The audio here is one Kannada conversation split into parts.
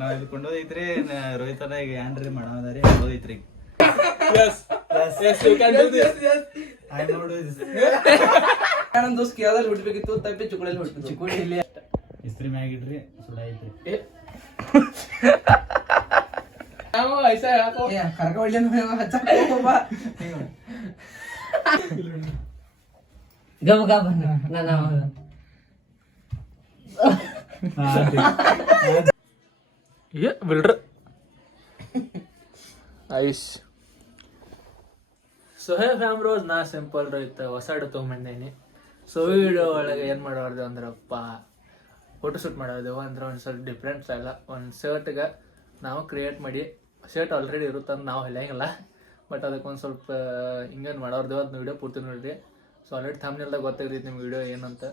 ನಾವ್ ಇದು ಕೊಂಡೋದೈತ್ರಿ ರೋಹಿತನ ಈಗ ಏನ್ರಿ ಮಾಡೋದ್ರಿ ಹೋದೈತ್ರಿ ನನ್ನ ದೋಸ್ತ್ ಕೇಳದಲ್ಲಿ ಬಿಡ್ಬೇಕಿತ್ತು ತಪ್ಪಿ ಚುಕ್ಕಳಲ್ಲಿ ಬಿಟ್ಟು ಚಿಕ್ಕೋಡಿ ಇಲ್ಲಿ ಇಸ್ತ್ರಿ ಮ್ಯಾಗಿಡ್ರಿ ಸುಡ ಐತ್ರಿ ಕರ್ಕ ಹೊಡ್ಲಿ ಗಬ ಗಬ ಬಿಲ್ಡ್ರ ice so hey fam rose ನಾ ಸಿಂಪಲ್ ರೈತ ಹೊಸ ತೊಗೊಂಬಂದೇನಿ. ಸೊ ವಿಡಿಯೋ ಒಳಗೆ ಏನು ಮಾಡೋದು ಅಂದ್ರಪ್ಪ ಫೋಟೋ ಶೂಟ್ ಮಾಡೋದು ಅಂದ್ರೆ ಒಂದು ಸ್ವಲ್ಪ ಡಿಫ್ರೆಂಟ್ ಸ್ಟೈಲ ಒಂದು ಶರ್ಟ್ಗೆ ನಾವು ಕ್ರಿಯೇಟ್ ಮಾಡಿ ಶರ್ಟ್ ಆಲ್ರೆಡಿ ಇರುತ್ತಂತ ನಾವು ಹೇಳಂಗಿಲ್ಲ, ಬಟ್ ಅದಕ್ಕೆ ಒಂದು ಸ್ವಲ್ಪ ಹಿಂಗೇನು ಮಾಡೋರ್ದು ಅದನ್ನ ವಿಡಿಯೋ ಪೂರ್ತಿ ನೋಡಿರಿ. ಸೊ ಆಲ್ರೆಡಿ ಥಂಬ್ನೇಲ್ದಾಗ ಗೊತ್ತಾಗ್ತೈತಿ ನಿಮ್ಮ ವಿಡಿಯೋ ಏನಂತ,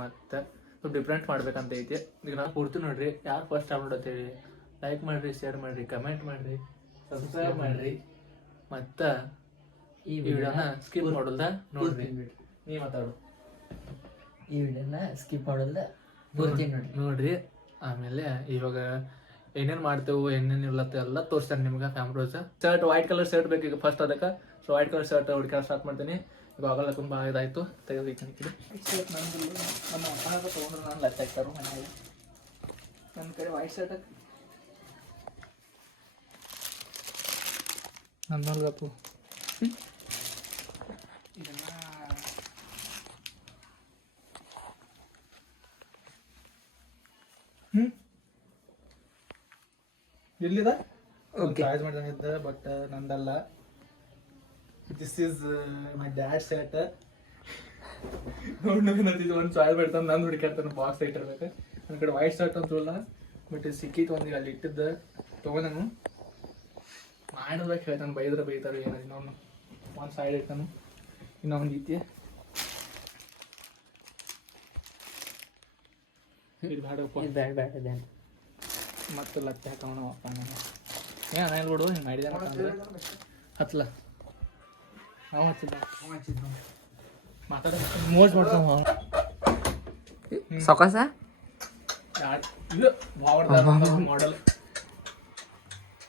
ಮತ್ತು ಸ್ವಲ್ಪ ಡಿಫ್ರೆಂಟ್ ಮಾಡ್ಬೇಕಂತ ಐತಿ. ಈಗ ನಾವು ಪೂರ್ತಿ ನೋಡ್ರಿ. ಯಾರು ಫಸ್ಟ್ ಟೈಮ್ ನೋಡತ್ತೀವಿ ಲೈಕ್ ಮಾಡಿರಿ, ಶೇರ್ ಮಾಡಿರಿ, ಕಮೆಂಟ್ ಮಾಡಿರಿ, ಸಬ್ಸ್ಕ್ರೈಬ್ ಮಾಡಿರಿ, ಮತ್ತು ಈ ವಿಡಿಯೋನ ಸ್ಕಿಪ್ ಮಾಡೋಲ್ದ ನೋಡ್ರಿ. ನೀ ಮಾತಾಡು. ಈ ವಿಡಿಯೋನ ಸ್ಕಿಪ್ ಮಾಡೋಲ್ದ ಪೂರ್ತಿ ನೋಡ್ರಿ. ಆಮೇಲೆ ಇವಾಗ ಏನೇನು ಮಾಡ್ತೇವೆ ಏನೇನು ಇಲ್ಲತ್ತ ಎಲ್ಲ ತೋರಿಸ್ತಾನೆ ನಿಮ್ಗೆ ಫ್ಯಾಮ್ರೋಸ್. ಶರ್ಟ್ ವೈಟ್ ಕಲರ್ ಶರ್ಟ್ ಬೇಕು ಈಗ ಫಸ್ಟ್ ಅದಕ್ಕೆ. ಸೊ ವೈಟ್ ಕಲರ್ ಶರ್ಟ್ ಹುಡುಕ ಸ್ಟಾರ್ಟ್ ಮಾಡ್ತೀನಿ. ಈಗ ಆಗಲ್ಲ ತುಂಬ ಇದಾಯಿತು ತೆಗೆದೈತನಿ ಶರ್ಟ್ ನಂದು ನನ್ನ ಅಪ್ಪನಾಗ ತೊಗೊಂಡ್ರೆ ನಾನು ಲಚ್ಚ ಹಾಕ್ತಾರು ಮನೆಯಾಗ. ನನ್ನ ಕಡೆ ವೈಟ್ ಶರ್ಟ್ ನನ್ನಲ್ಗಪ್ಪು ಇದನ್ನ ಎಲ್ಲಿದ ಚಾಯ್ಸ್ ಮಾಡಿದಂಗಿದ್ದ, ಬಟ್ ನಂದಲ್ಲ. This is my dad shirt. ನೋಡಿ ಒಂದು ಚಾಯ್ಸ್ ಮಾಡ್ತಾನೆ, ನಂದು ಹುಡುಕಾಡ್ತಾನೆ ಬಾಕ್ಸ್ ಇಟ್ಟಿರ್ಬೇಕು. ನನ್ನ ಕಡೆ ವೈಟ್ ಶರ್ಟ್ ಅಂತೂ ಇಲ್ಲ, ಬಟ್ ಇದು ಸಿಕ್ಕಿತ್ತು ಒಂದು ಅಲ್ಲಿ ಇಟ್ಟಿದ್ದ ತೊಗೊಂಡನು. ಮಾಡಿರ್ಬೇಕು ಹೇಳ್ತಾನೆ, ಬೈದ್ರೆ ಬೈತಾರೆ ಏನೋ. ಇನ್ನೊಂದು ಒಂದು ಸೈಡ್ ಇರ್ತಾನು, ಇನ್ನೊಂದು ಐತಿ ಇದು ಬೇಡಪ್ಪ. ಮತ್ತೆ ಲತ್ತೆ ಹಾಕೋಣ ಅಪ್ಪ ನಾನು ಏನು ಹೇಳ್ಬಿಡು ಹಿಂಗೆ ಮಾಡಿದೆ ಹತ್ತಲ ನಾವು ಹಚ್ಚಿದ್ದ ಮಾತಾಡ ಮೋಜ್ ಮಾಡ್ತಾವ ಸೊಕಾಸ ಮಾಡಲ್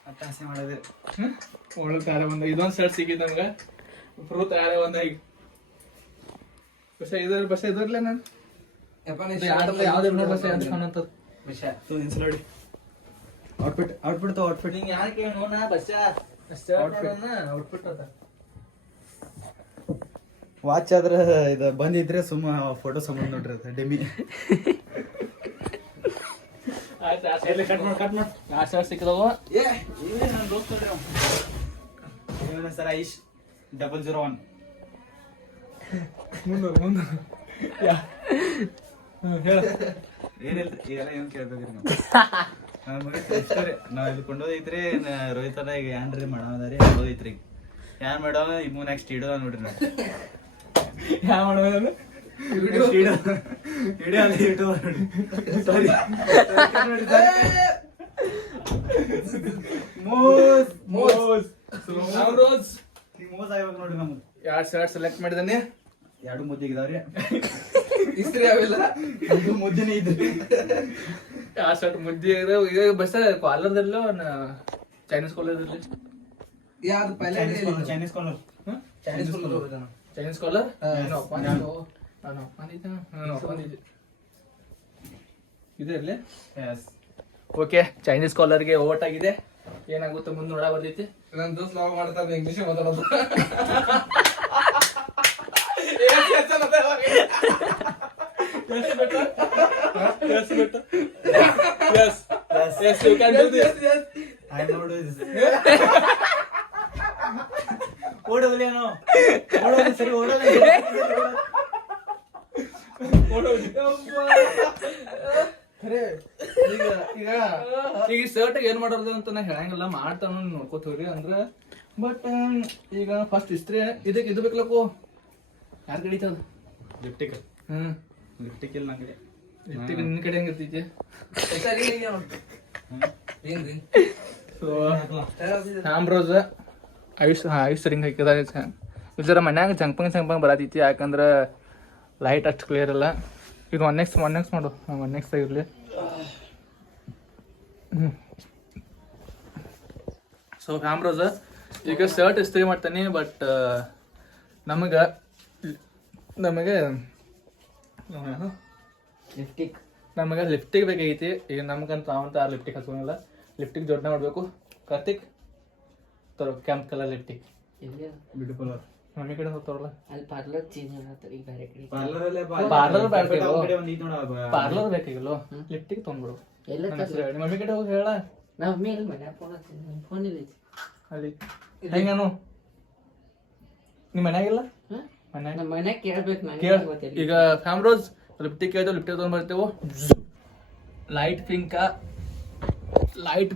ಅಟ್ಟಾಸೆ ಮಾಡೋದು ಒಳ್ಳೆ ತಯಾರ ಬಂದ. ಇದೊಂದು ಶರ್ಟ್ ಸಿಕ್ಕಿತ್ತು ನಮ್ಗೆ ಫ್ರೂ ತಯಾರ ಬಂದ. ಈಗ ಬಸ್ ಇದ್ರಲ್ಲ ನಾನು ಯಾವ್ದು ಬಸ್ ಅಂತ ವಿಷಯ ನೋಡಿ. ಔಟ್ಫಿಟ್ ಔಟ್ಫಿಟ್ ಹಿಂಗೆ ಯಾಕೆ ನೋಡ ಬಸ್ ಔಟ್ಫಿಟ್ ಅದ. ವಾಚ್ ಆದ್ರೆ ಇದು ಬಂದಿದ್ರೆ ಸುಮ್ಮ ಫೋಟೋ ಸಂಬಂಧ ನೋಡ್ರಿ ಅದು ಡೆಮಿ. ಕಟ್ ಮಾಡಿ ಆ ಶರ್ಟ್ ಸಿಕ್ಕಿದವ. ನನ್ನ ದೋಸ್ತ ಸರ್ ಐಶ್ 001 ಮುಂದೆ ಹೇಳ ಏನಿಲ್ರಿ ಈಗೆಲ್ಲ ಏನ್ ಕೇಳ್ಬೇಕ್ರಿ ನಾವ್ ಇದು ಕೊಂಡೋದೈತ್ರಿ ರೋಹಿತನ ಈಗ ಏನ್ರಿ ಮಾಡೋದ್ರಿ ಹೋದೈತ್ರಿ. ಏನ್ ಮಾಡೋ ಈಗ ನೆಕ್ಸ್ಟ್ ಇಡೋದ ನೋಡ್ರಿ ನಾವು ಯಾವ ಮಾಡೋದು ವಿಡಿಯೋ ಅಲ್ಲಿ ಇಟ್ಟು ಸಾರಿ ಮೋಸ್ ಆಗ್ಬೇಕು ನೋಡ್ರಿ ನಮ್ಗೆ. 2 ಶರ್ಟ್ ಸೆಲೆಕ್ಟ್ ಮಾಡಿದಾನೆ. 2 ಮುದ್ದಿಗಿದಾವ್ರಿ. ಇಸ್ತ್ರಿ ಅವೆಲ್ಲ ಮುದ್ದಿನೇ ಇದ್ರಿ. 2 ಶರ್ಟ್ ಮುದ್ದಿ ಈಗ ಬಸ್ ಕಾಲರ್ದಲ್ಲೋ ಚೈನೀಸ್ ಕಾಲರ್ದಲ್ಲಿ ಯಾವ್ದು ಚೈನೀಸ್ ಕಾಲರ್ ಚೈನೀಸ್ ಕಾಲರ್ ಇದೆ ಇರಲಿ. ಓಕೆ, ಚೈನೀಸ್ ಕಾಲರ್ಗೆ ಓಟ್ ಆಗಿದೆ. ಏನಾಗುತ್ತೆ ಮುಂದೆ ನೋಡ ಬರ್ತೈತಿ. ನನ್ನ ದೋಸ್ತ್ ನಾವು ಮಾಡ್ತಾರೆ ಇಂಗ್ಲೀಷ್ ಮಾತಾಡೋದು. Yes, you can do this. I know this. ಓಡೋಲೇನೋ ಸರಿ ಓಡೋಲ್ಲ. ಈಗ ಶರ್ಟ್ ಏನ್ ಮಾಡೋದು ಅಂತ ನಾ ಹೇಳಂಗಿಲ್ಲ, ಮಾಡ್ತಾನ ನೋಡ್ಕೋತೀವ್ರಿ ಅಂದ್ರ. ಬಟ್ ಈಗ ಫಸ್ಟ್ ಇಸ್ತ್ರಿ ಇದಕ್ಕೆ ಇದು ಬೇಕಲ್ಲಕ್ಕೋ. ಯಾರ ಕಡೆ ಐತದ ಲಿಪ್ಟಿಕ್ ಇಲ್ಲ ನಂಗೆ. ಲಿಪ್ಟಿಕ್ ನಿನ್ನ ಕಡೆ ಹೆಂಗಿರ್ತೈತಿ? ಸೊ ಆಮ್ರೋಸ್ ಐಸ್ ರಿಂಗ್ ಹಾಕಿದ. ಜರ ಮನ್ಯಾಗ ಜಂಪಂಗ್ ಬರತೈತಿ, ಯಾಕಂದ್ರೆ ಲೈಟ್ ಅಷ್ಟು ಕ್ಲಿಯರ್ ಇಲ್ಲ. ಇದು ಒನ್ ನೆಕ್ಸ್ಟ್ ಮಾಡು. ಒನ್ ನೆಕ್ಸ್ಟ್ ಇರಲಿ. ಸೊ ಕ್ಯಾಮ್ರೋಸ್ ಈಗ ಶರ್ಟ್ ಇಸ್ತ್ರಿ ಮಾಡ್ತೀನಿ ಬಟ್ ನಮಗೆ ಲಿಫ್ಟಿಗೆ ಬೇಕಾಗೈತಿ. ಈಗ ನಮ್ಗಂತ ನಾವಂತ ಯಾರು ಲಿಫ್ಟಿಗೆ ಹಚ್ಕೊಂಡಿಲ್ಲ. ಲಿಫ್ಟಿಗೆ ಜೋಡಣೆ ಮಾಡಬೇಕು. ಕಾರ್ತಿಕ್ ತರೋ ಕೆಂಪ್ ಕಲರ್ ಲಿಫ್ಟಿಗೆ ಬ್ಯೂಟಿಫುಲ್ ಅವ್ರು ಮಮ್ಮಿ ಕಡೆ ಹೋಗ್ತಾರಲ್ಲ ಪಾರ್ಲರ್ ಬೇಕಾಗಿಲ್ಲ ಲಿಫ್ಟಿಗೆ ತೊಗೊಂಡ್ಬಿಡು. ಮಮ್ಮಿ ಕಡೆ ಹೋಗಿ ಹೇಳ ಅಲ್ಲಿ ಹೆಂಗನು ನಿಮ್ಮ ಮನ್ಯಾಗಿಲ್ಲ ಈಗ ಫ್ಯಾಮ್ರೋಸ್ ಲಿಫ್ಟಿಗೆ ಕೇಳ್ತೇವೆ ಲಿಫ್ಟಿಗೆ ತೊಗೊಂಡ್ ಬರ್ತೇವೆ. ಲೈಟ್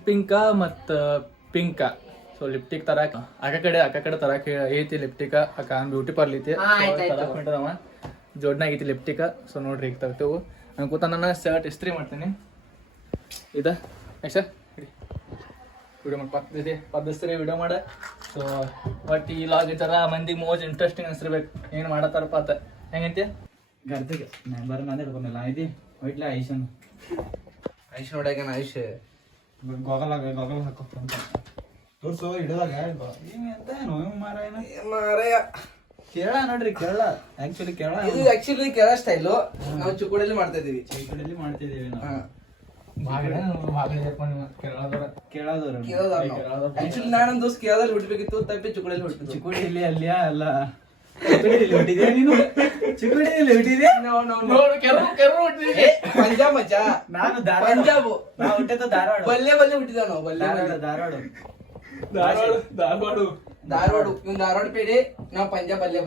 ಪಿಂಕ ಮತ್ತು ಪಿಂಕ. ಸೊ ಲಿಪ್ಟಿಕ್ ತರಾಕ ಅಕ್ಕ ಕಡೆ ತರಾಕ ಐತಿ ಲಿಪ್ಟಿಕ ಅಕ್ಕ ಬ್ಯೂಟಿ ಪಾರ್ಲರ್ ಐತಿ ತರಾಕ ಹೊಂಟದವ ಜೋಡ್ನ ಆಗೈತಿ ಲಿಪ್ಟಿಕ. ಸೊ ನೋಡ್ರಿ ಈಗ ತರ್ತೇವೆ ಅನ್ಕೋತ ನಾನು ಶರ್ಟ್ ಇಸ್ತ್ರಿ ಮಾಡ್ತೀನಿ. ಇದ ನೆಕ್ಸ್ಟ್ ವಿಡಿಯೋ ಮಾಡಿ ಪದ್ಧತಿ ವಿಡಿಯೋ ಮಾಡ. ಸೊ ಬಟ್ ಈ ಲಾಗ್ ಈ ಥರ ಮಂದಿ ಮೋಜ್ ಇಂಟ್ರೆಸ್ಟಿಂಗ್ ಅನ್ಸಿರ್ಬೇಕು ಏನು ಮಾಡತ್ತಾರಪ್ಪ ಅಂತ. ಹೆಂಗೈತಿ ಗರ್ತಿಗೆ ಬರ ನಾನೇ ಹಿಡ್ಕೊಂಡಿಲ್ಲ ಐತಿ ಒಯ್ಟ್ಲೆ ಐಶನ್ ನೋಡ್ಯಾಗ ಐಶ್ ಗೋಗಲ್ ಹಾಕೋ ತೋರ್ಸು ಹಿಡಿದಾಗ ಎಂತ ಮಾರಾಯ ಕೇಳ ನೋಡ್ರಿ ಕೇಳ ಆಕ್ಚುಲಿ ಕೇಳ ಇದು ಆಕ್ಚುಲಿ ಕೇಳ ಸ್ಟೈಲು ನಾವು ಚಿಕ್ಕೋಡಿಯಲ್ಲಿ ಮಾಡ್ತಾ ಇದೀವಿ. ಚಿಕ್ಕಡಲ್ಲಿ ಮಾಡ್ತಿದೀವಿ ನಾವು ಕೇಳೋದವ್ರು ಆಕ್ಚುಲಿ ನಾನು ನಮ್ಮ ದೋಸ್ತ್ ಕೇಳದಲ್ಲಿ ಬಿಡ್ಬೇಕಿತ್ತು ತಪ್ಪಿ ಚಿಕ್ಕೋಡಿಯಲ್ಲಿ ಬಿಡ್ತಿದ್ದೆ. ಚಿಕ್ಕುಡಿಯಲ್ಲಿ ಅಲ್ಲಿಯಾ ಅಲ್ಲ ಚಿಕ್ಕುಡಿಯಲ್ಲಿ ಹುಟ್ಟಿದ್ಯಾ ನೀನು? ಚಿಕ್ಕುಡಿಯಲ್ಲಿ ಹುಟ್ಟಿದ್ಯಾ? ಪಂಜಾಬ್ ಮಚ್ಚ ನಾನು ಪಂಜಾಬ್ ನಾವು ಹುಟ್ಟಿದ್ದು ಧಾರವಾಡ. ಬಲ್ಲೆ ಹುಟ್ಟಿದ ನಾವು ಧಾರವಾಡ ಇವ್ನು ಧಾರವಾಡ ಪೇಡೆ ನಾವು ಪಂಜಾಬ್ ಬಲ್ಲೆ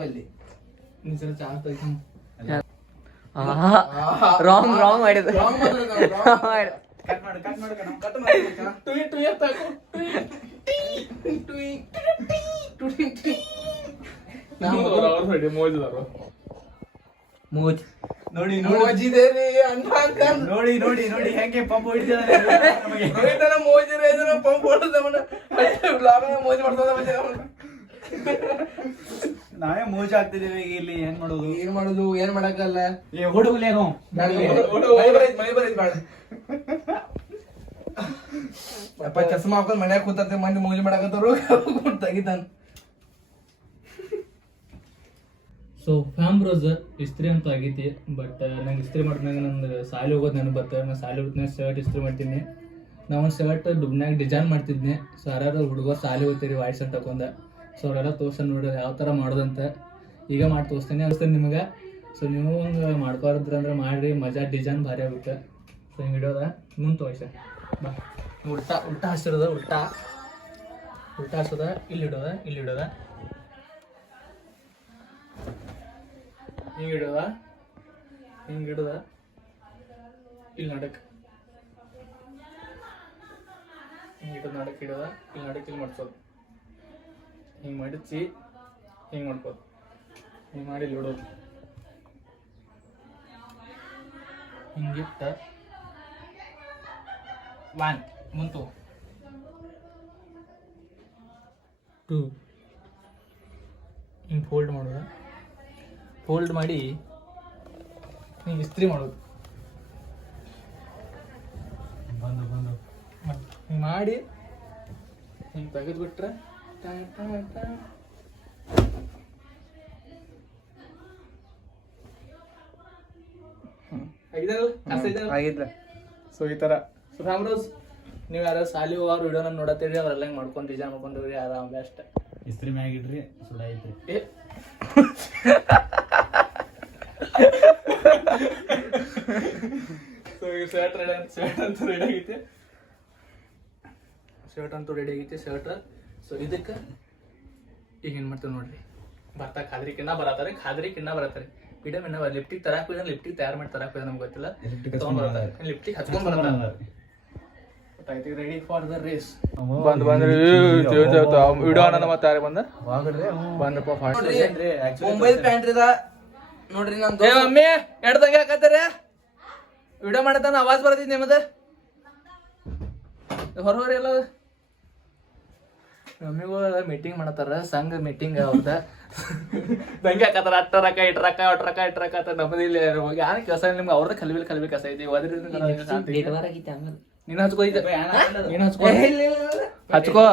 ರಾಂಗ್ ಮಾಡಿದ ಕಟ್ ಮಾಡು ಮೋಜ್ ನೋಡಿ ಹೆಂಗೆ ಪಂಪ್ ಹೊಡಿತಿದಾನೆ ನಾವೇ ಮೋಜ್ ಆಗ್ತಿದೀವಿ ಈಗ ಇಲ್ಲಿ ಏನ್ ಮಾಡೋದು ಏನ್ ಮಾಡಕ್ಕಲ್ಲ ಹುಡುಗಲೇ ಅಪ್ಪ ಚಸ್ಮಾ ಹಾಕೊಂಡ್ ಮನ್ಯಾಗ ಕೂತಂತೆ ಮಂದಿ ಮೋಜ್ ಮಾಡಕತ್ತಾರು ತೆಗಿತಾನ. ಸೊ ಫ್ಯಾಮ್ರೋಸ್ ಇಸ್ತ್ರಿ ಅಂತ ಆಗೈತಿ ಬಟ್ ನಂಗೆ ಇಸ್ತ್ರಿ ಮಾಡಿದ್ಮ್ಯಾಗ ನಂದು ಸಾಲಿ ಹೋಗೋದು ನನಗೆ ಬರ್ತದೆ. ನಾನು ಸಾಲಿ ಹೋಗ್ತೀನಿ ಶರ್ಟ್ ಇಸ್ತ್ರಿ ಮಾಡ್ತೀನಿ. ನಾವು ಒಂದು ಶರ್ಟ್ ದುಬ್ನ್ಯಾಗ ಡಿಸೈನ್ ಮಾಡ್ತಿದ್ನಿ. ಸೊ ಯಾರು ಹುಡುಗರು ಸಾಲಿ ಹೋಗ್ತೀರಿ ವಾಯ್ಸ್ ಅಂತ ತಗೊಂಡ. ಸೊ ಅವರೆಲ್ಲ ತೋರ್ಸ ನೋಡ್ರಿ ಯಾವ ಥರ ಮಾಡೋದಂತ ಈಗ ಮಾಡಿ ತೋರಿಸ್ತೀನಿ ನಿಮಗೆ. ಸೊ ನೀವು ಹಂಗೆ ಮಾಡ್ಕೊರಿದ್ರಿ ಅಂದ್ರೆ ಮಾಡಿರಿ ಮಜಾ ಡಿಸೈನ್ ಭಾರಿ ಆಗುತ್ತೆ. ಸೊ ಹಿಂಗೆ ಇಡೋದ ಮುಂದೆ ತೋರಿಸ ಬಾ ಉಲ್ಟಾ ಹಸಿರೋದ ಉಲ್ಟಾ ಹಸೋದ ಇಲ್ಲಿ ಇಡೋದ ಹಿಂಗಿಡೋದ ಇಲ್ಲಿ ನಡಕ್ ಹಿಂಗಿಡೋದು ನಡಕ್ ಇಡೋದ ಇಲ್ಲಿ ನಡಕ್ ಇಲ್ಲಿ ಮಾಡ್ಸೋದು ಹಿಂಗೆ ಮಡಚಿ ಹಿಂಗೆ ಮಾಡ್ಕೋದು ಹಿಂಗೆ ಮಾಡಿ ಇಲ್ಲಿ ಇಡೋದು ಹಿಂಗಿಟ್ಟ 1 ಮುಂತು 2 ಹಿಂಗೆ ಫೋಲ್ಡ್ ಮಾಡೋದು. ಫೋಲ್ಡ್ ಮಾಡಿ ಹಿಂಗೆ ಇಸ್ತ್ರಿ ಮಾಡೋದು. ಹಿಂಗೆ ಮಾಡಿ ಹಿಂಗೆ ತೆಗೆದ್ಬಿಟ್ರೆ ಆಗಿದ್ಲ. ಸೊ ಈ ಥರ. ಸೊ ಫ್ಯಾಮ್ರೋಸ್ ನೀವು ಯಾರು ಸಾಲಿ ಹೋಗೋರು ವಿಡಿಯೋ ನಾನು ನೋಡತ್ತೀರಿ ಅವರೆಲ್ಲ ಹಿಂಗೆ ಮಾಡ್ಕೊಂಡು ಡಿಸೈನ್ ಮಾಡ್ಕೊಂಡ್ರಿ ಆರಾಮ್ ಬೆಸ್ಟ್. ಇಸ್ತ್ರಿ ಮ್ಯಾಗ ಇಡ್ರಿ ಸುಡ ಐತ್ರಿ. ಸೊ ಈಗ ಶರ್ಟ್ ಅಂತೂ ರೆಡಿ ಆಗೈತಿ. ಶರ್ಟ್. ಸೊ ಇದಕ್ಕೆ ಈಗ ಏನು ಮಾಡ್ತೇವೆ ನೋಡ್ರಿ ಬರ್ತಾ ಖಾದ್ರಿ ಕಿನ್ನ ಬರತ್ತಾರೆ ವಿಡಿಯೋ ಮಿನ್ನ ಲಿಫ್ಟಿಗೆ ತರಾಕ್ ಹೋದ ಲಿಫ್ಟಿಗೆ ತಯಾರು ಮಾಡಿ ತರಾಕ್ ಹೋದ ನಮ್ಗೆ ಗೊತ್ತಿಲ್ಲ. ಲಿಫ್ಟಿಗೆ ಹಚ್ಕೊಂಡ್ ಬರ್ತಾರೆ. ರೆಡಿ ಫಾರ್ ದ ರೇಸ್ ಬಂದ್ರಿ ವಿಡಿಯೋ ಅನ್ನೋದು ಮತ್ತೆ ಯಾರು ಬಂದ್ರಪ್ಪ ಮೊಬೈಲ್ ಪ್ಯಾಂಟ್ ಇದ ನೋಡ್ರಿ ನಮ್ದು. ಏ ಮಮ್ಮಿ ಎಡ್ದಂಗೆ ಹಾಕತ್ತಾರೆ ವಿಡಿಯೋ ಮಾಡತಾನ ಆವಾಜ್ ಬರ್ತೈತಿ ನಿಮ್ಮದ ಹೊರಹೊರಿ ಎಲ್ಲ ಮಮ್ಮಿಗಳು ಮೀಟಿಂಗ್ ಮಾಡತ್ತಾರ ಸಂಘ ಮೀಟಿಂಗ್ ಅವ್ರದ ದಂಗೆ ಹಾಕತ್ತಾರ ಅಟ್ಟ ರೊಕ್ಕ ಇಟ್ ರೊಕ್ಕ ನಮ್ಮದು ಇಲ್ಲಿ ಯಾರು ಕೆಲಸ ನಿಮ್ಗೆ ಅವ್ರದ್ದು ಕಲಿಬೇಕು ಕೆಲಸ ಐತಿ ನೀನು ಹಚ್ಕೋ ಇದು ನೀನು ಹಚ್ಕೋ ಏ, ಇಲ್ಲ, ಇಲ್ಲ, ಇಲ್ಲ. ಹಚ್ಕೋ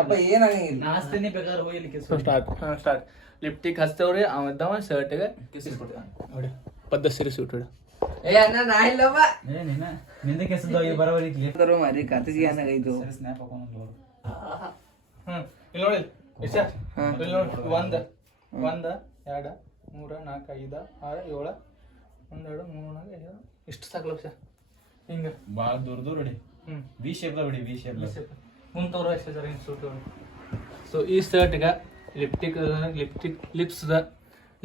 ಅಪ್ಪ ಏನಾಗಂಗಿಲ್ಲ. ನಾಸ್ತಿನಿ ಬೇಕಾದ್ರೆ ಹೋಗಿ ಸ್ಟಾರ್ಟ್ ಲಿಪ್ಟಿಕ್ ಹಚ್ತೇವ್ರಿ ಅವದ್ದವ ಶರ್ಟ್ಗೆ ನೋಡಿ ಪದ್ಧತಿ ಸೂಟ್ ಹೊಡ ಏ ಅಣ್ಣ ನಾ ಇಲ್ಲವ್ವ. ನಿಂದ ಕೆಸದ ಹೋಗಿ ಬರೋವರಿ ಅಂದರು ಮರಿ ಕತ್ತಿಗೆ ಏನಾಗೈತು. ಸ್ನ್ಯಾಪ್ ಹಾಕೊಂಡು ಇಲ್ಲಿ ನೋಡಿ ಇಷ್ಟ ಇಲ್ಲಿ ನೋಡಿ 1 1 2 3 4 5 6 7 1 2 3 4 5 ಇಷ್ಟು ಸಾಕಲ್ಲ ಸರ್ ಹಿಂಗ ಭಾಳ ದೂರ ದೂರ ಹೊಡಿ ವಿ ಶೇಪ್ ಹೊಡಿ ವಿ ಶೇಪ್ ಮುಂದೆ ತೋರೋ ಅಷ್ಟೇ ಸರ್ ಹಿಂಗೆ ಸೂಟ್ ಸೊ ಈ ಶರ್ಟ್ಗೆ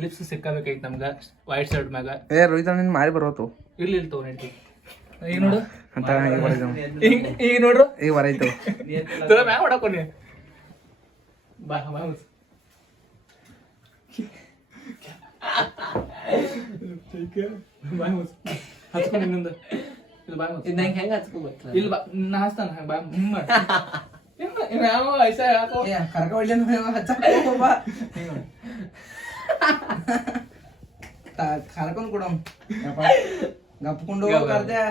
ಲಿಪ್ಸ್ ಸಿಕ್ಕಬೇಕೈತಿ ನಮ್ಗೆ ವೈಟ್ ಶರ್ಟ್ ಮ್ಯಾಗ ಏ ರೋಹಿತ ನಿನ್ ಮಾರಿ ಬರೋತು. ಇಲ್ಲಿ ತಗೋ ನಡಿ ಈಗ ನೋಡು ಅಂತ ಈಗ ಬರೈತು. ಈಗ ನೋಡ್ರು ಈಗ ಬರೈತು. ತರ ಮ್ಯಾಗ ಹೊಡಕೊನಿ ಬಾ ಬಾ ಮುಸ್ ಬಾ ಮುಸ್ ಹಚ್ಕೊಂಡು ಇನ್ನೊಂದು ಇಲ್ಲಿ ಬಾ ಮುಸ್ ನಂಗೆ ಹೆಂಗ ಹಚ್ಕೋಬೇಕು ಇಲ್ಲಿ ಬಾ ನಾ ಹಚ್ತಾನ ಬಾ ಹಿಂಗ್ ಮಾಡ ಯಾವ ಐಸ ಹಾಕೋ ಕರ್ಕ ಹೊಡ್ಲಿ ಹಚ್ಚ ಕರ್ಕೊಂಡ್ ಕೊಡಮ್ ಗಪ್ಕೊಂಡು ಕರ್ದೆ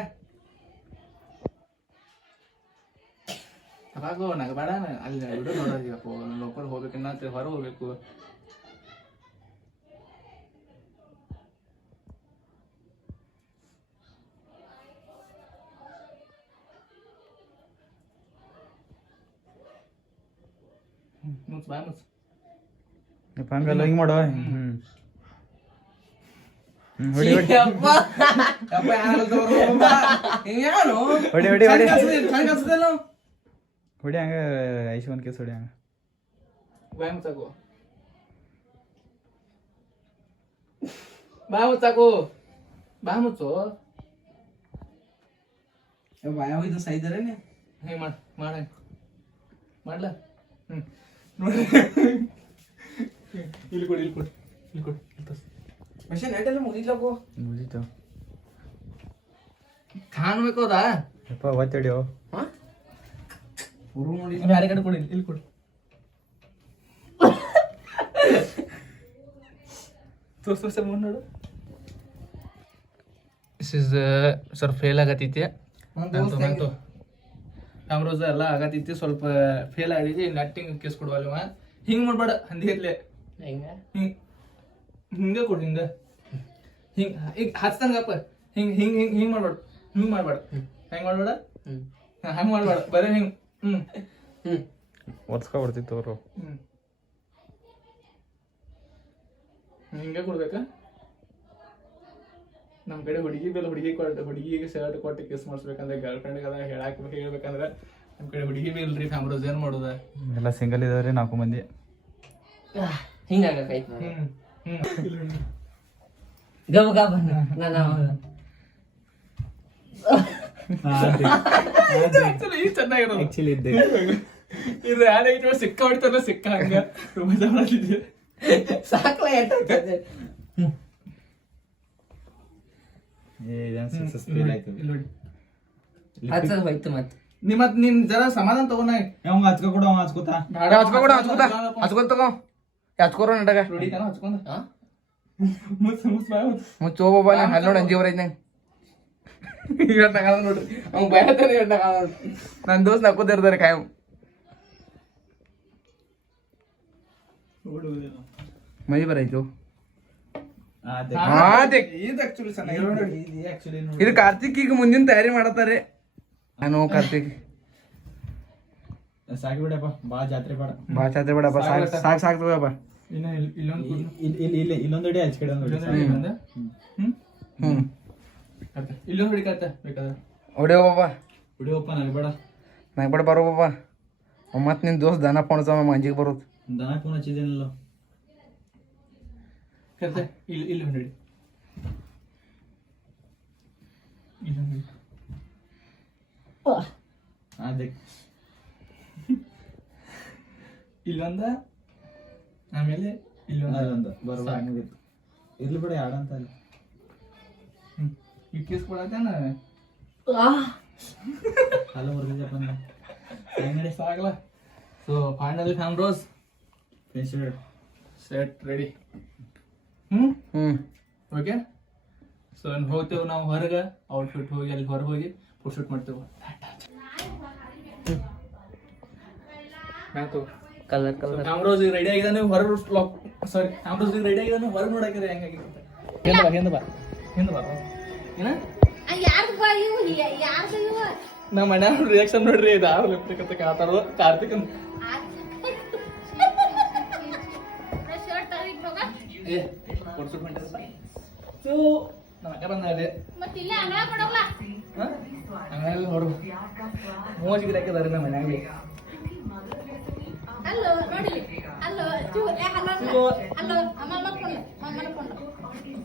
ಅವಾಗೋ ನಂಗೆ ಬೇಡ ಅಲ್ಲಿ ಬಿಡು ನೋಡೋದಿಗಪ್ಪ ಲೋಕಲ್ ಹೋಗ್ಬೇಕು ಇನ್ನಂತ ಹೊರ ಹೋಗ್ಬೇಕು ಮುಚ್ಚ ಬಾಯ್ ಮುಚ್ಚ ಹಂಗಲ್ಲ ಹಿಂಗ್ ಮಾಡೋ ಹೊಡಿ ಹೊಡಿ ಹೊಡಿ ಹೊಡಿ ಹೊಡಿ ಹೊಡಿ ಹಂಗ ಐಸಿ ಒಂದ್ ಕೇಸ್ ಹೊಡಿ ಹಂಗ ಬಾಯ್ ಮುಚ್ಚಾಕು ಬಾಯ್ ಮುಚ್ಚಾಕು ಬಾಯ್ ಮುಚ್ಚು ಬಾಯ ಹೋಯ್ತು ಸೈದರೇನೆ ಹೇ ಮಾಡ್ಲ ನೋಡಿ ಇಲ್ಲಿ ಕೊಡಿ ಮಷೆ ನೆಟ್ಟೆಲ್ಲ ಮುಗಿದ್ಲಕ್ಕೋ ಮುಗೀತು ಕಾಣ್ಬೇಕು ಹೌದಾ ಯಪ್ಪ ಒತ್ತಡಿಯೋ ಹುರು ನೋಡಿ ಬೇರೆ ಕಡೆ ಕೊಡಿ ಇಲ್ಲಿ ಕೊಡಿ ತೋರ್ಸ ಮುಂದೆ ನೋಡು ದಿಸ್ ಇಸ್ ಸ್ವಲ್ಪ ಫೇಲ್ ಆಗತೈತಿ ಕಾಮ್ರೋಸ್ ಎಲ್ಲ ಆಗತೈತಿ ಸ್ವಲ್ಪ ಫೇಲ್ ಆಗೈತಿ ನಟ್ಟಿಂಗ್ ಕೇಸ್ ಕೊಡುವಲ್ವ ಹಿಂಗ್ ಮಾಡ್ಬೇಡ ಹಂದಿಗತ್ಲೆ ಹಿಂಗೆ ಕೊಡು ಹಿಂಗ ಹಿಂಗ್ ಈಗ ಹಚ್ತಂಗಪ್ಪ ಹಿಂಗ್ ಹಿಂಗ್ ಹಿಂಗ್ ಹಿಂಗ್ ಮಾಡ್ಬೇಡ ಹಿಂಗ್ ಮಾಡ್ಬೇಡ ಹೆಂಗ್ ಮಾಡ್ಬೇಡ ಹಂಗ್ ಮಾಡ್ಬೇಡ ಬರೀ ಹಿಂಗ್ ಒರ್ಸ್ಕೊ ಬರ್ತಿತ್ತು ಅವರು ಹಿಂಗೆ ಕೊಡ್ಬೇಕಾ ನಮ್ಮ ಕಡೆ ಹುಡುಗಿ ಬೆಲೆ ಹುಡುಗಿಗೆ ಶರ್ಟ್ ಕೊಟ್ಟು ಕಿಸ್ ಮಾಡಿಸ್ಬೇಕಂದ್ರೆ ಗರ್ಲ್ ಫ್ರೆಂಡ್ಗೆ ಹೇಳ್ಬೇಕಂದ್ರೆ ನಮ್ಮ ಕಡೆ ಹುಡುಗಿ ಬಿ ಇಲ್ರಿ ಫ್ಯಾಮ್ರೋಸ್ ಏನು ಮಾಡೋದ ಎಲ್ಲ ಸಿಂಗಲ್ ಇದಾವ್ರಿ 4 ಮಂದಿ ಹಿಂಗಾಗೈತಿ ಈ ಚೆನ್ನಾಗಿರೋದು ಆಕ್ಚುಲಿ ಇದ್ದೆ ಇದು ಯಾರಾಗಿತ್ತು ಸಿಕ್ಕ ಹೊಡಿತಾರ ಸಿಕ್ಕ ಹಂಗ ಮಜಾ ಮಾಡ್ತಿದ್ದೆ ಸಾಕ್ಲ ಸಕ್ಸಸ್ಫುಲ್ ಆಯ್ತು ಹೋಯ್ತು ಮತ್ತೆ ನಿಮ್ಮತ್ ನಿನ್ ಜರ ಸಮಾಧಾನ ತಗೋಣ ಅವಂಗ ಹಚ್ಕೊ ಕೊಡು ಅವ ಹಚ್ಕೋತಾ ಹಚ್ಕೊಲ್ ತಗೋ ಹಚ್ಕೋರ ನಡಗ ರುಡಿತಾನ ಹಚ್ಕೊಂಡ ಮುಚ್ಚ ಹೋಗ್ಬಾ ಅಲ್ಲಿ ನೋಡಿ ಅಂಜಿವರ ಐತೆ ನೋಡ್ರಿ ಅವ್ನು ಬಯತಾನೆ ನನ್ನ ದೋಸ್ತ್ ನಕ್ಕೋದಿರ್ತಾರೆ ಕಾಯಂ ಮೈ ಬರಾಯ್ತು ಇದು ಕಾರ್ತಿಕ್ ಈಗ ಮುಂದಿನ ತಯಾರಿ ಮಾಡತ್ತಾರೆ ನಾನು ಕಾರ್ತಿಕ್ ಸಾಕಿ ಬಿಡಪ್ಪ ಬಾ ಜಾತ್ರೆ ಬೇಡ ಬಾ ಚಾತ್ರೆ ಬೇಡಪ್ಪ ಸಾಕ್ ಸಾಕ್ ತಗೋಪ್ಪ ಇಲ್ಲೊಂದು ಹೊಡಿ ಆಚೆ ಕಡೆ ಇಲ್ಲೊಂದು ಹಿಡಿಕತ್ತ ಬೇಕಾದ್ರೆ ಹೊಡಿಯೋಪ್ಪ ಹೊಡಿಯಪ್ಪ ನನಗೆ ಬೇಡ ನಂಗೆ ಬೇಡ ಬರೋಪ್ಪ ಮತ್ತೆ ನಿನ್ನ ದೋಸ್ತ್ ದನ ಪೋಣಿಸ್ತಾವ ಮಂಜಿಗೆ ಬರೋದು ದನ ಫೋನ್ ಹಚ್ಚಿದ್ದೇನಲ್ಲ ಕತೆ ಇಲ್ಲಿ ಒಂದು ಹಿಡಿ ಇಲ್ಲೊಂದ ಆಮೇಲೆ ಇಲ್ಲೊಂದು ಬರುವ ಇರ್ಲಿ ಬಿಡ ಯಾಡ ಅಂತ ಅಲ್ಲಿ ಈ ಕೇಸ್ ಕೊಡತ್ತಾನ ಹಲೋ ಬರ್ತಿದ್ದಪ್ಪ ಸಾಗಲ್ಲ ಸೊ ಫೈನಲಿ ಫ್ಯಾಮ್ರೋಸ್ ಸೆಟ್ ರೆಡಿ ಓಕೆ ಸೊ ಹೋಗ್ತೇವೆ ನಾವು ಹೊರಗೆ ಔಟ್ಫಿಟ್ ಹೋಗಿ ಅಲ್ಲಿ ಹೊರಗೆ ಹೋಗಿ ಫೋಟೋ ಶೂಟ್ ಮಾಡ್ತೇವೆ ಕಲರ್ ಕ್ಯಾಮ್ರೋಸ್ ರೆಡಿ ಆಗಿದಾನೆ ಹೊರ ಸಾರಿ ಕ್ಯಾಮ್ರೋಸ್ ರೆಡಿ ಆಗಿದಾನೆ ಹೊರ ನೋಡಾಕಿದ್ರೆ ಹೆಂಗಾಗಿ ಹಿಂದ ಬಾ ಏನ ನಮ್ಮ ಮನ್ಯಾಗ ರಿಯಾಕ್ಷನ್ ನೋಡ್ರಿ ಇದು ಯಾರು ಲಿಪ್ಟಿಕ್ ಅಂತ ಕಾತಾರೋ ಕಾರ್ತಿಕ್ ಅಂತ ಫೋಟೋ ಶೂಟ್ ಮಾಡ್ತಾರೆ ಸೊ ನಮ್ಮ ಅಕ್ಕ ಬಂದಾಳೆ ಹಂಗಾಗಿ ಹೊರ ಮೋಜಿಗೆ ಹಾಕಿದಾರೆ ನಮ್ಮ ಮನ್ಯಾಗ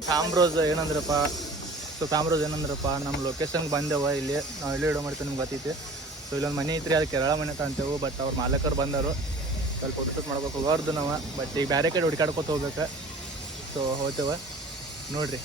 ಕ್ಯಾಮ್ರೋಸ್ ಏನಂದ್ರಪ್ಪ ನಮ್ಮ ಲೊಕೇಶನ್ಗೆ ಬಂದೆವ ಇಲ್ಲಿ ನಾವು ಎಲ್ಲಿ ವಿಡಿಯೋ ಮಾಡ್ತೀವಿ ನಿಮ್ಗೆ ಗೊತ್ತೈತಿ ಸೊ ಇಲ್ಲೊಂದು ಮನೆ ಐತ್ರಿ ಅದು ಕೇರಳ ಮನೆ ಅಂತ ಅಂತೇವು ಬಟ್ ಅವ್ರ ಮಾಲಕರು ಬಂದರು ಸ್ವಲ್ಪ ಫೋಟೋಶೂಟ್ ಮಾಡ್ಬೇಕು ಹೋಗೋರ್ದು ನಾವು ಬಟ್ ಈಗ ಬೇರೆ ಕಡೆ ಹುಡುಕಾಡ್ಕೊತ ಹೋಗ್ಬೇಕು ಸೊ ಹೋಗ್ತೇವೆ ನೋಡ್ರಿ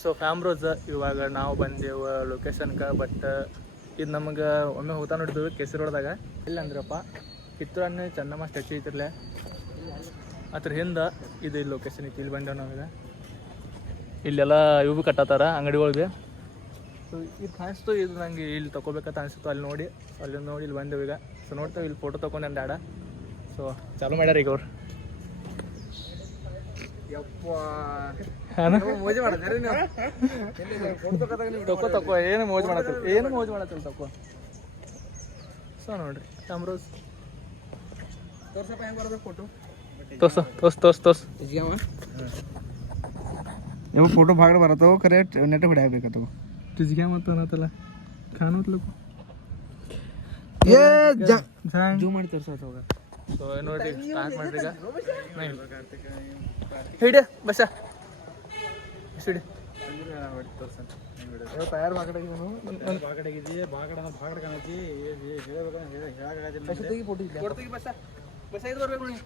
ಸೊ ಕ್ಯಾಮ್ರೋಸ್ ಇವಾಗ ನಾವು ಬಂದೇವು ಲೊಕೇಶನ್ಗೆ ಬಟ್ ಇದು ನಮಗೆ ಒಮ್ಮೆ ಹೋಗ್ತಾ ನೋಡಿದ್ವಿ ಕೆಸರೋಡ್ದಾಗ ಇಲ್ಲ ಅಂದ್ರಪ್ಪ ಕಿತ್ತೂರನ್ನು ಚೆನ್ನಮ್ಮ ಸ್ಟ್ಯಾಚ್ಯೂ ಐತಿರ್ಲೆ ಅದ್ರ ಹಿಂದೆ ಇದು ಇಲ್ಲಿ ಲೊಕೇಶನ್ ಐತಿ ಇಲ್ಲಿ ಬಂದೇವು ನಾವೀಗ ಇಲ್ಲೆಲ್ಲ ಇವು ಭೀ ಕಟ್ಟತ್ತಾರ ಅಂಗಡಿಗಳಿಗೆ ಸೊ ಇದು ಕಾಣಿಸ್ತು ಇದು ನಂಗೆ ಇಲ್ಲಿ ತೊಗೋಬೇಕಂತ ಅನಿಸ್ತು ಅಲ್ಲಿ ನೋಡಿ ಇಲ್ಲಿ ಬಂದೇವು ಈಗ ಸೊ ನೋಡ್ತೇವೆ ಇಲ್ಲಿ ಫೋಟೋ ತೊಗೊಂಡು ನನ್ನ ಡ್ಯಾಡ ಸೊ ಚಾಲು ಮಾಡ್ಯಾರ ಈಗ ಅವ್ರು ತಕೋ ಏನು ಮೋಜ್ ಮಾಡತ್ತಿಲ್ಲ ತಕೋ ಸೊ ನೋಡ್ರಿ ಕ್ಯಾಮ್ರೋಸ್ ತೋರ್ಸ ನೀವು ಫೋಟೋ ಭಾಗ ಬರತ್ತವ ಖರೆ ನೆಟ್ ಹೊಡ್ಯಾಗಬೇಕತ್ತವ ಟಿಜ್ಗ್ಯಾ ಮತ್ತು ಅನ್ನತ್ತಲ್ಲ ಕಾಣುತ್ತಲ್ಲ ಜೂಮ್ ಮಾಡಿ ತೋರ್ಸತ್ತವಾಗ ಸೊ ನೋಡ್ರಿ ಸ್ಟಾರ್ಟ್ ಮಾಡ್ರಿ ಈಗ ಹಿಡಿ ಬಸ ಹಿಡಿ ತಯಾರು ಬಸ ಇದು ಬರ್ಬೇಕು ನೋಡಿ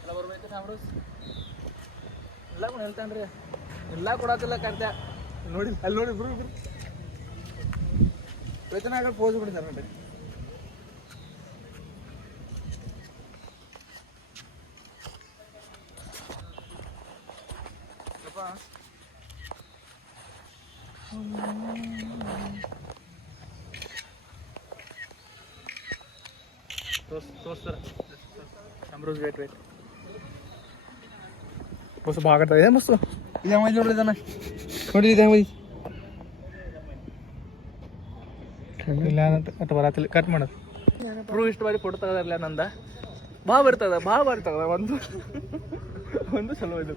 ಎಲ್ಲ ಬರ್ಬೇಕು ಕ್ಯಾಮ್ರೋಸ್ ಎಲ್ಲ ಹೇಳ್ತಾನ್ರಿ ಎಲ್ಲ ಕೊಡತ್ತಿಲ್ಲ ಕರ್ತ್ಯ ನೋಡಿ ಅಲ್ಲಿ ನೋಡಿ ಬ್ರು ವೇತನ ಪೋಸ್ ಬಿಡಿದಾರ ನೋಡ್ರಿ ತೋರಿಸ್ತಾರ ಕ್ಯಾಮ್ರೋಸ್ ವೇಟ್ ಮಸ್ತು ಭಾಗ ಇದೆ ಮಸ್ತು ಇದು ಹೆಂಗ್ ನೋಡ್ರಿ ಇದನ್ನ ನೋಡಿ ಇದು ಹೆಂಗ್ ಇಲ್ಲ ಅಂತ ಬರತ್ತಿಲ್ಲ ಕಟ್ ಮಾಡೋದು ಬ್ರೂ ಇಷ್ಟು ಬಾರಿ ಫೋಟೋ ತೆಗೆದಾರಲ್ಲ ನಂದ ಭಾಳ ಬರ್ತದ ಒಂದು ಚಲೋ ಇದು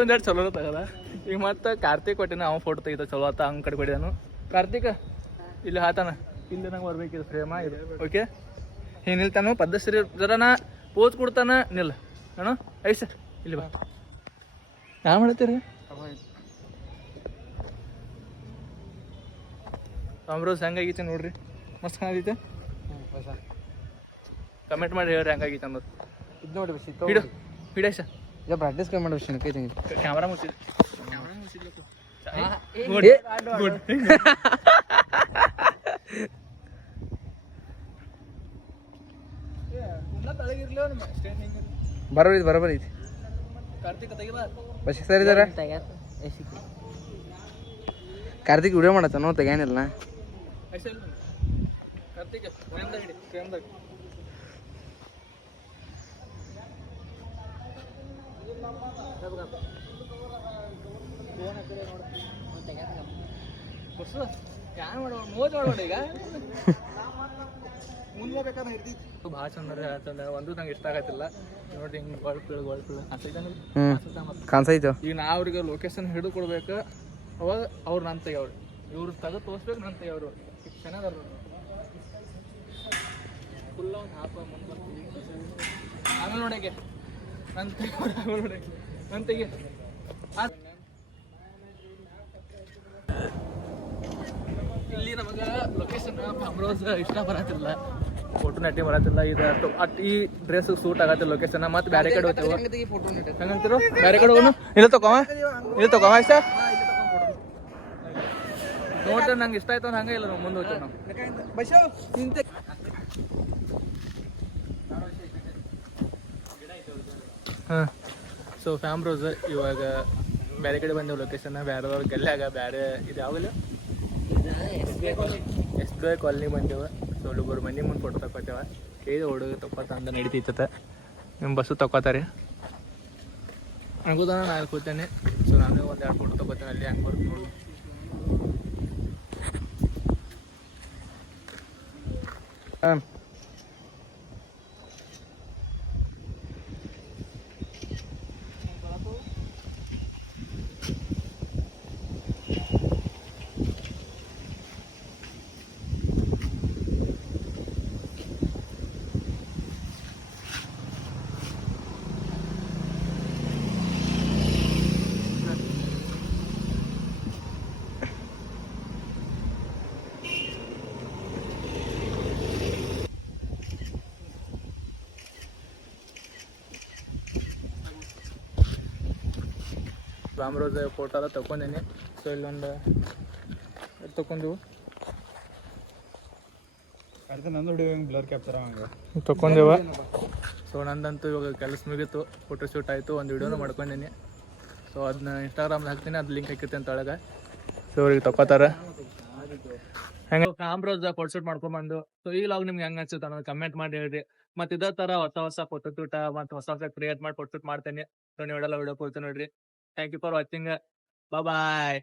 ಒಂದೆರಡು ಚಲೋ ತೆಗದ ಈಗ ಮತ್ತೆ ಕಾರ್ತಿಕ್ ಕೊಟ್ಟಿನ ಅವ ಫೋಟೋ ತೆಗಿತ ಚಲೋ ಆತ ಹಂಗೆ ಕಡೆ ಕೊಟ್ಟಿದ್ದಾನು ಕಾರ್ತಿಕ್ ಇಲ್ಲಿ ಹಾತಾನ ಇಲ್ಲಿ ನಂಗೆ ಬರ್ಬೇಕಿದು ಫ್ರೇಮ ಇದು ಓಕೆ ಹಿಂಗೆ ನಿಲ್ತಾನು ಪದ್ಧತಿ ಜರನ ಪೋಸ್ ಕೊಡ್ತಾನ ನಿಲ್ಲ ಅಣ್ಣ ಐದು ಸರ್ ಇಲ್ಲಿ ಬಾ ಯಾವ ಮಾಡ್ತೀರಿ ಕ್ಯಾಮ್ರೋಸ್ ಹೆಂಗಾಗೈತೆ ನೋಡ್ರಿ ಮಸ್ತ್ ಕಾಣೈತೆ ಕಮೆಂಟ್ ಮಾಡಿ ಹೇಳ್ರಿ ಹೆಂಗಾಗೈತೆ ಅನ್ನೋದು ಇದು ನೋಡಿ ಬಸ್ ಹಿಡ ಸರ್ ಈಗ ಪ್ರಾಕ್ಟೀಸ್ ಮಾಡಿ ಬಸ್ ಕೈ ತಂಗಿ ಕ್ಯಾಮ್ರಾ ಮುಚ್ಚಿಲ್ಲ ಬರೋಬರ್ ಐತಿ ಕಾರ್ತಿಕ್ ತೆಗಿಬಾ ಬಸ್ ಸರ್ ಇದಾರ ಕಾರ್ತಿಕ್ ವಿಡಿಯೋ ಮಾಡತ್ತ ನೋ ತೆಗ್ಯಾನಿಲ್ಲ ಕಾರ್ತಿಕ್ ಫ್ರೇಮ್ದಾಗ ಮೋಜ್ ಮಾಡ್ಬೇಡ ಈಗ ಮುಂದೆ ಬೇಕಾದ್ರೆ ಹಿಡ್ದಿತ್ತು ಭಾಳ ಚಂದ ಹೇಳ್ತಂದ ಒಂದು ನಂಗೆ ಇಷ್ಟ ಆಗತ್ತಿಲ್ಲ ನೋಡ್ರಿ ಹಿಂಗೆ ಗೊಳ್ಪೀಳು ಕಾಣ್ಸೈತು ಈಗ ನಾ ಅವ್ರಿಗೆ ಲೊಕೇಶನ್ ಹಿಡಿದು ಕೊಡ್ಬೇಕು ಅವಾಗ ಅವ್ರು ನನ್ನ ತೆಗಿಯವ್ರು ಇವ್ರು ತೆಗೆದು ತೋರಿಸ್ಬೇಕು ನನ್ನ ತೆಗಿಯವ್ರು ಚೆನ್ನಾಗದ ಫುಲ್ಲ ಒಂದು ಹಾಫ್ ಮುಂದೆ ಬರ್ತೀವಿ ಆಮೇಲೆ ನೋಡಕ್ಕೆ ನನ್ನ ತೆಗಿಯವ್ರು ಆಮೇಲೆ ನೋಡಕ್ಕೆ ನನ್ನ ತೆಗಿ ಇಲ್ಲಿ ನಮಗೆ ಲೊಕೇಶನ್ ಕ್ಯಾಮ್ರಾಸ್ ಇಷ್ಟ ಬರತ್ತಿಲ್ಲ ಫೋಟೋ ನೆಟ್ಟಿ ಬರತ್ತಿಲ್ಲ ಇದು ಅಟ್ ಈ ಡ್ರೆಸ್ ಸೂಟ್ ಆಗತ್ತೆ ಲೊಕೇಶನ್ ಮತ್ತೆ ಬೇರೆ ಕಡೆ ಹೋಗ್ತೇವೆ ಹಂಗಂತೀರೋ ಬೇರೆ ಕಡೆ ಹೋಗೋಣ ಇಲ್ಲ ತಗೋವ ಸರ್ ನೋಡ್ರಿ ನಂಗೆ ಇಷ್ಟ ಆಯ್ತು ಹಂಗೆ ಇಲ್ಲ ನಾವು ಮುಂದೆ ಹೋಗ್ತೇವೆ ನಾವು ಹಾಂ ಸೊ ಫ್ಯಾಮ್ ರೋಸ್ ಇವಾಗ ಬೇರೆ ಕಡೆ ಬಂದೇವು ಲೊಕೇಶನ್ ಬೇರೆ ಗಲ್ಯಾಗ ಬೇರೆ ಇದು ಯಾವಾಗಲೂ ಎಸ್ ಬಿ ಐ ಕಾಲನಿ ಬಂದೇವ ಸೊ ಹುಡುಗರು ಮನೆ ಮುಂದೆ ಫೋಟೋ ತಗೋತೇವ ಇದು ಹುಡುಗ ತಗೋತ ಅಂತ ನಡೀತೈತೆ ನಿಮ್ಮ ಬಸ್ಸು ತಗೋತಾರೆ ಅನ್ಕೋತಾನ ನಾನು ಕೂತೇನೆ ಸೊ ನಾನು ಒಂದು 2 ಫೋಟೋ ತಗೋತೇನೆ ಅಲ್ಲಿ ಹಂಗೆ ಬರ್ತು ನೋಡು ಹಾಂ ರಾಮರೋಜ್ ಫೋಟೋ ಎಲ್ಲ ತೊಗೊಂಡೇನೆ ಸೊ ಇಲ್ಲೊಂದು ತೊಗೊಂಡು ನಂದು ಬ್ಲರ್ ಕ್ಯಾಪ್ಚರ್ ತೊಗೊಂಡೇವ ಸೊ ನಂದಂತೂ ಇವಾಗ ಕೆಲಸ ಮುಗೀತು ಫೋಟೋ ಶೂಟ್ ಆಯಿತು ಒಂದು ವಿಡಿಯೋನು ಮಾಡ್ಕೊಂಡೇನಿ ಸೊ ಅದನ್ನ ಇನ್ಸ್ಟಾಗ್ರಾಮ್ಗೆ ಹಾಕ್ತೀನಿ ಅದು ಲಿಂಕ್ ಹಾಕಿರ್ತೀನಿ ಅಂತ ಒಳಗೆ ಸೊ ಅವ್ರಿಗೆ ತೊಗೋತಾರೆ ಹೆಂಗೆ ರಾಮರೋಜ್ ಫೋಟೋ ಶೂಟ್ ಮಾಡ್ಕೊಂಬಂದು ಸೊ ಈ ಲಾಗ್ ನಿಮ್ಗೆ ಹೆಂಗೆ ಅನ್ಸುತ್ತೆ ಅನ್ನೋದು ಕಮೆಂಟ್ ಮಾಡಿ ಹೇಳ್ರಿ ಮತ್ತು ಇದೇ ಥರ ಹೊಸ ಫೋಟೋ ಶೂಟ ಮತ್ತು ಹೊಸ ಕ್ರಿಯೇಟ್ ಮಾಡಿ ಫೋಟೋ ಶೂಟ್ ಮಾಡ್ತೇನೆ ಸೊ ನೀವು ವಿಡಿಯೋ ಕೊಡ್ತೀನಿ ನೋಡ್ರಿ thank you for watching bye